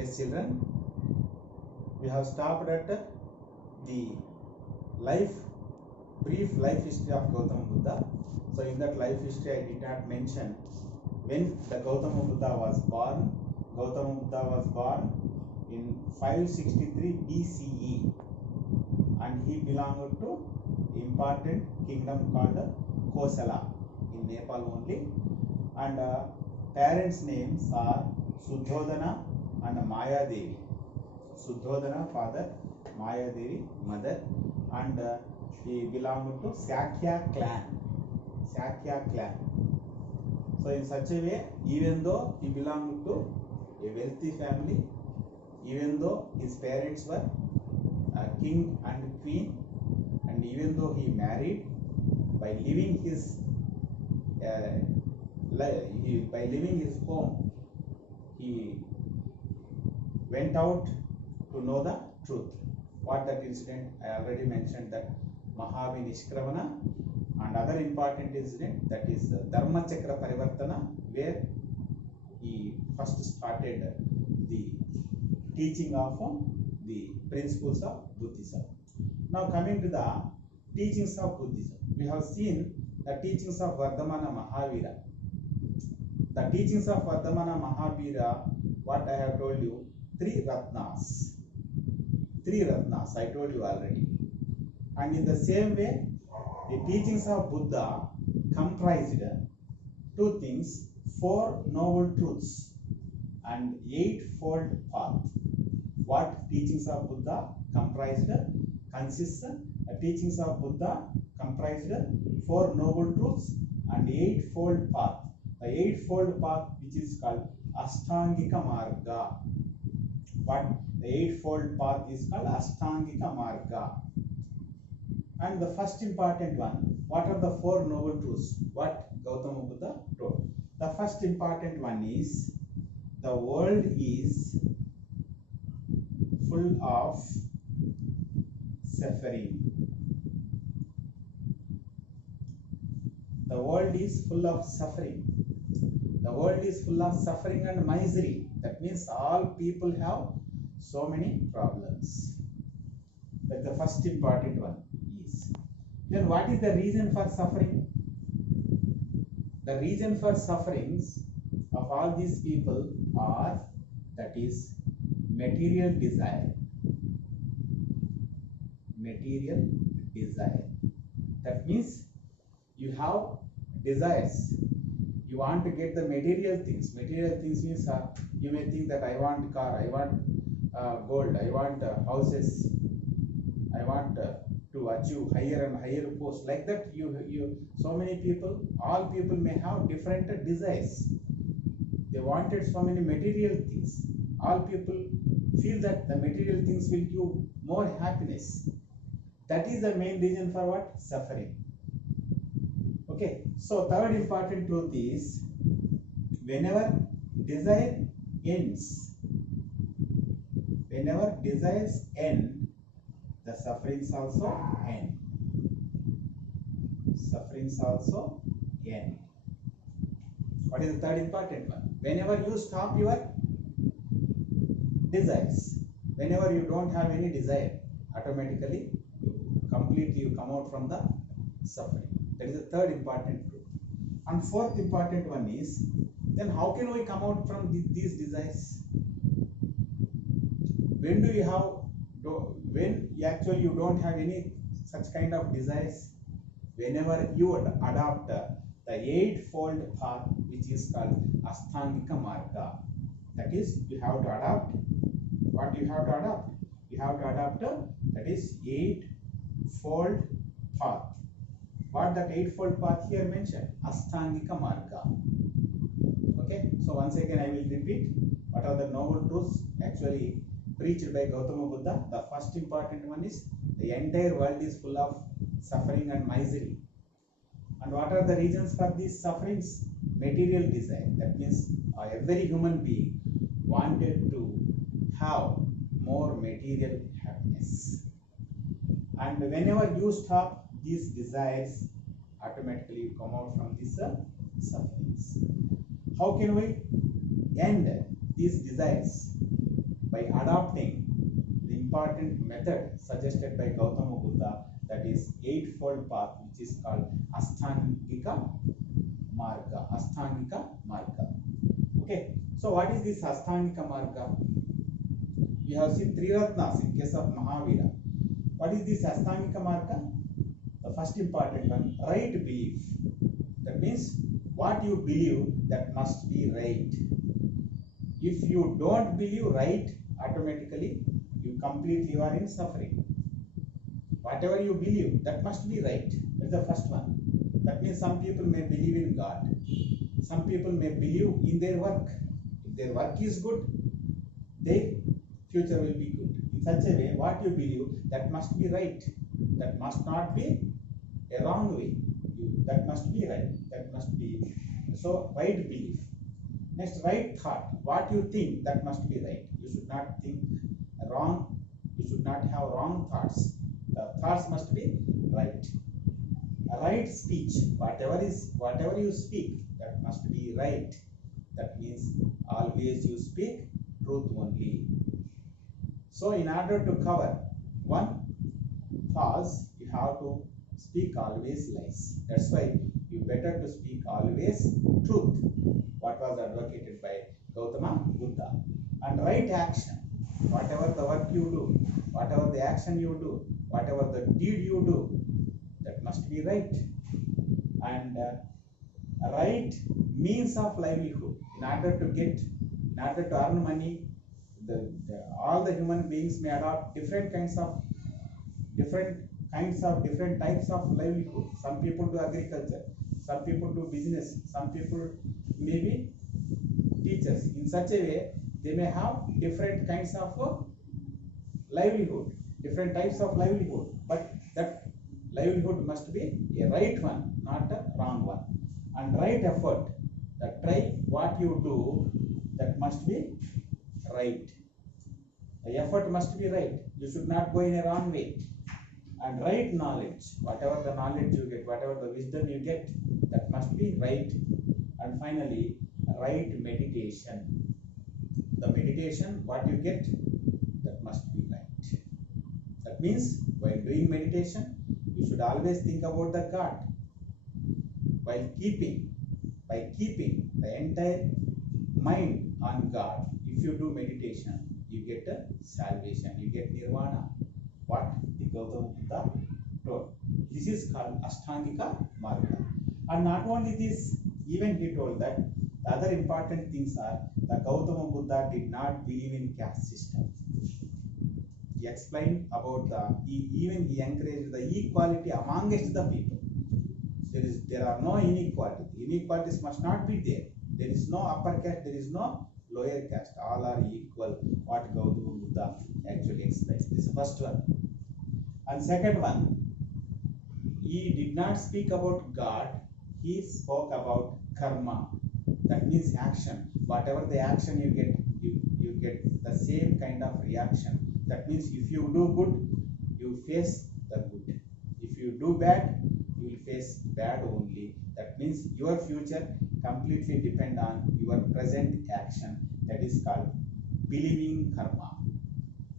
Yes, children, we have stopped at the life, brief life history of Gautama Buddha. So in that life history, I did not mention when the Gautama Buddha was born. Gautama Buddha was born in 563 BCE, and he belonged to important kingdom called Kosala in Nepal only. And parents' names are Suddhodana and Maya Devi. Suddhodana father, Maya Devi mother, and he belonged to Sakya clan. Sakya clan. So in such a way, even though he belonged to a wealthy family, even though his parents were king and queen, and even though he married, by leaving his home, he went out to know the truth. What that incident? I already mentioned that Mahavinishkravana, and other important incident, that is Dharma Chakra Parivartana, where he first started the teaching of the principles of Buddhism. Now coming to the teachings of Buddhism, we have seen the teachings of Vardhamana Mahavira. The teachings of Vardhamana Mahavira, what I have told you, three Ratnas. Three Ratnas, I told you already. And in the same way, the teachings of Buddha comprised two things: four noble truths and eightfold path. What teachings of Buddha consists teachings of Buddha comprised four noble truths and eightfold path. The eightfold path, which is called Ashtangika Marga. What? The eightfold path is called Ashtangika Marga. And the first important one, what are the four noble truths? What Gautama Buddha told? The first important one is, the world is full of suffering. The world is full of suffering. The world is full of suffering and misery. That means all people have so many problems. That's the first important one is. Then what is the reason for suffering? The reason for sufferings of all these people are, that is, material desire. Material desire. That means you have desires. You want to get the material things. Material things means you may think that I want car, I want gold, I want houses, I want to achieve higher and higher posts. Like that, you so many people, all people may have different desires. They wanted so many material things. All people feel that the material things will give more happiness. That is the main reason for what? Suffering. Okay, so third important truth is, whenever desire ends, whenever desires end, the sufferings also end. Sufferings also end. What is the third important one? Whenever you stop your desires, whenever you don't have any desire, automatically you come out from the suffering. That is the third important truth. And fourth important one is, then how can we come out from these desires? When do you have, when actually you don't have any such kind of desires? Whenever you adopt the eightfold path, which is called Ashtangika Marga. That is, you have to adopt. What you have to adopt? You have to adopt that is eightfold path. What that eightfold path here mentioned? Ashtangika Marga. Okay, so once again I will repeat what are the noble truths actually preached by Gautama Buddha. The first important one is, the entire world is full of suffering and misery. And what are the reasons for these sufferings? Material desire. That means every human being wanted to have more material happiness. And whenever you stop these desires, automatically you come out from these sufferings. How can we end these desires? by adopting the important method suggested by Gautama Buddha, that is eightfold path, which is called Asthangika Marga. Asthangika Marga. Okay. So what is this Asthangika Marga? We have seen three Ratnas in case of Mahavira. What is this Asthangika Marga? The first important one, right belief. That means what you believe, that must be right. If you don't believe right, automatically you completely are in suffering. Whatever you believe, that must be right. That's the first one. That means some people may believe in God. Some people may believe in their work. If their work is good, their future will be good. In such a way, what you believe, that must be right. That must not be a wrong way. That must be right. That must be, so right belief. Next, right thought. What you think, that must be right. You should not think wrong. You should not have wrong thoughts. The thoughts must be right. Right speech. Whatever you speak, that must be right. That means always you speak truth only. So in order to cover one false, you have to speak always lies. That's why you better to speak always truth. What was advocated by Gautama Buddha. And right action. Whatever the work you do, whatever the action you do, whatever the deed you do, that must be right. And right means of livelihood. In order to earn money, all the human beings may adopt different types of livelihood. Some people do agriculture, some people do business, some people may be teachers. In such a way, they may have different kinds of livelihood, different types of livelihood, but that livelihood must be a right one, not a wrong one. And right effort, that try what you do, that must be right. The effort must be right. You should not go in a wrong way. And right knowledge, whatever the knowledge you get, whatever the wisdom you get, that must be right. And finally, right meditation. The meditation, what you get, that must be right. That means while doing meditation, you should always think about the God. By keeping the entire mind on God, if you do meditation, you get a salvation, you get nirvana. What the Gautama Buddha told. This is called Ashtangika Marga. And not only this, even he told that the other important things are that Gautama Buddha did not believe in caste system. He explained about he encouraged the equality amongst the people. There are no inequality. Inequalities must not be there. There is no upper caste, there is no lower caste. All are equal. What Gautama Buddha actually explains. This is the first one. And second one, he did not speak about God. He spoke about karma. That means action. Whatever the action you get, you get the same kind of reaction. That means if you do good, you face the good. If you do bad, you will face bad only. That means your future completely depend on your present action. That is called believing karma.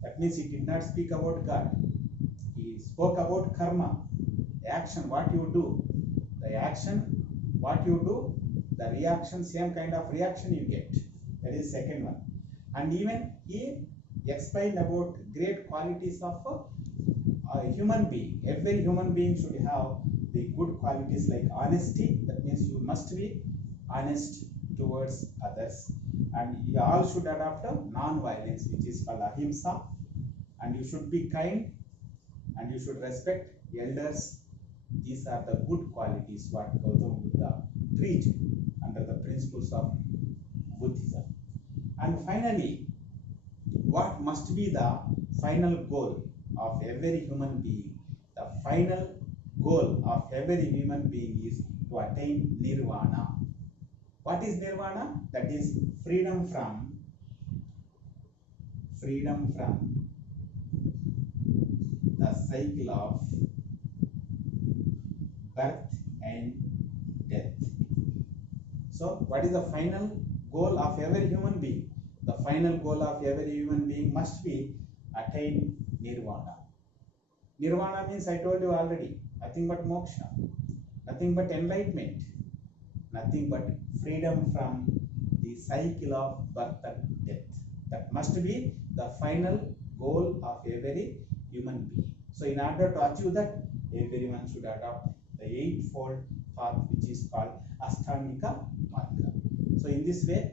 That means he did not speak about God. He spoke about karma. The action, what you do. The action, what you do, the reaction, same kind of reaction you get. That is second one. And even he explained about great qualities of a human being. Every human being should have the good qualities like honesty. That means you must be honest towards others. And you all should adopt a non-violence, which is called ahimsa. And you should be kind. And you should respect elders. These are the good qualities what Gautama Buddha preached under the principles of Buddhism. And finally, what must be the final goal of every human being? The final goal of every human being is to attain nirvana. What is nirvana? That is freedom from the cycle of birth and death. So what is the final goal of every human being? the final goal of every human being must be attain nirvana. Nirvana means, I told you already, nothing but moksha, nothing but enlightenment, nothing but freedom from the cycle of birth and death. That must be the final goal of every human being. So in order to achieve that, everyone should adopt the eightfold path, which is called Ashtangika Marga. So in this way,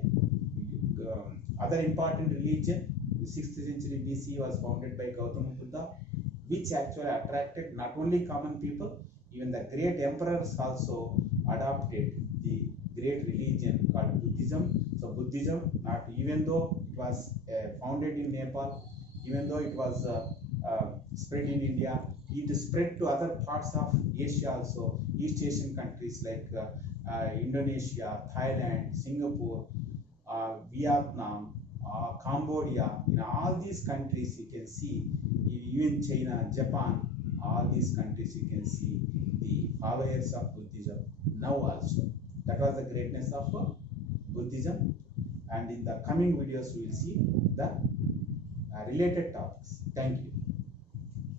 other important religion, the 6th century BC was founded by Gautama Buddha, which actually attracted not only common people, even the great emperors also adopted the great religion called Buddhism. So Buddhism, not even though it was founded in Nepal, even though it was spread in India, it spread to other parts of Asia also, East Asian countries like Indonesia, Thailand, Singapore, Vietnam, Cambodia. In all these countries you can see, even China, Japan, all these countries you can see the followers of Buddhism now also. That was the greatness of Buddhism, and in the coming videos we will see the related topics. Thank you.